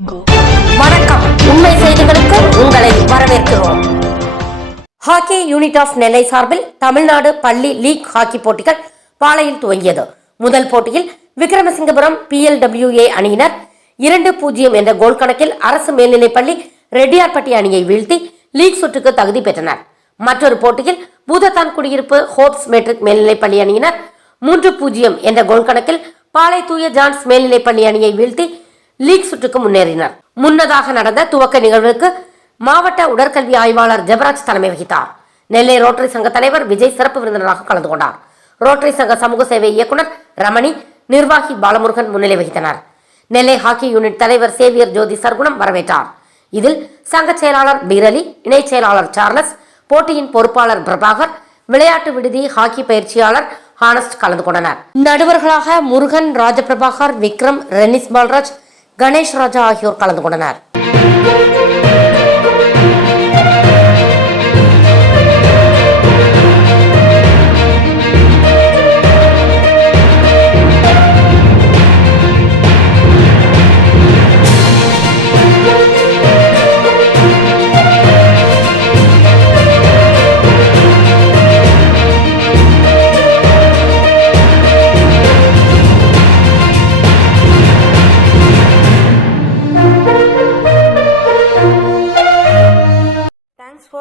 வணக்கம். உண்மை செய்திகளுக்கு உங்களை வரவேற்கிறோம். ஹாக்கி யூனிட் ஆஃப் நெல்லை சார்பில் தமிழ்நாடு பள்ளி லீக் ஹாக்கி போட்டிகள் பாளையில் துவங்கியது. முதல் போட்டியில் விக்ரமசிங்கபுரம் பிஎல்டபிள்யூஏ அணியினர் இரண்டு பூஜ்ஜியம் என்ற கோல் கணக்கில் அரசு மேல்நிலைப்பள்ளி ரெட்டியார்பட்டி அணியை வீழ்த்தி லீக் சுற்றுக்கு தகுதி பெற்றனர். மற்றொரு போட்டியில் பூதத்தான் குடியிருப்பு ஹோப்ஸ் மெட்ரிக் மேல்நிலைப்பள்ளி அணியினர் மூன்று பூஜ்ஜியம் என்ற கோல் கணக்கில் பாளை தூய ஜான்ஸ் மேல்நிலைப்பள்ளி அணியை வீழ்த்தி லீக் சுற்றுக்கு முன்னேறினர். முன்னதாக நடந்த துவக்க நிகழ்வுக்கு மாவட்ட உடற்கல்வி ஆய்வாளர் ஜெபராஜ் தலைமை வகித்தார். நெல்லை ரோட்டரி சங்க தலைவர் விஜய் சிறப்பு விருந்தினராக கலந்து கொண்டார். ரோட்டரி சங்க சமூக சேவை இயக்குனர் ரமணி நிர்வாகி பாலமுருகன் முன்னிலை வகித்தனர். நெல்லை ஹாக்கி யூனிட் தலைவர் சேவியர் ஜோதி சர்க்குணம் வரவேற்றார். இதில் சங்க செயலாளர் பீரலி இணைச் செயலாளர் சார்லஸ் போட்டியின் பொறுப்பாளர் பிரபாகர் விளையாட்டு விடுதி ஹாக்கி பயிற்சியாளர் ஹானஸ்ட் கலந்து கொண்டனர். நடுவர்களாக முருகன் ராஜபிரபாகர் விக்ரம் ரெனிஸ் பால்ராஜ் கணேஷ் ராஜா ஆகியோர் கலந்து கொண்டனர்.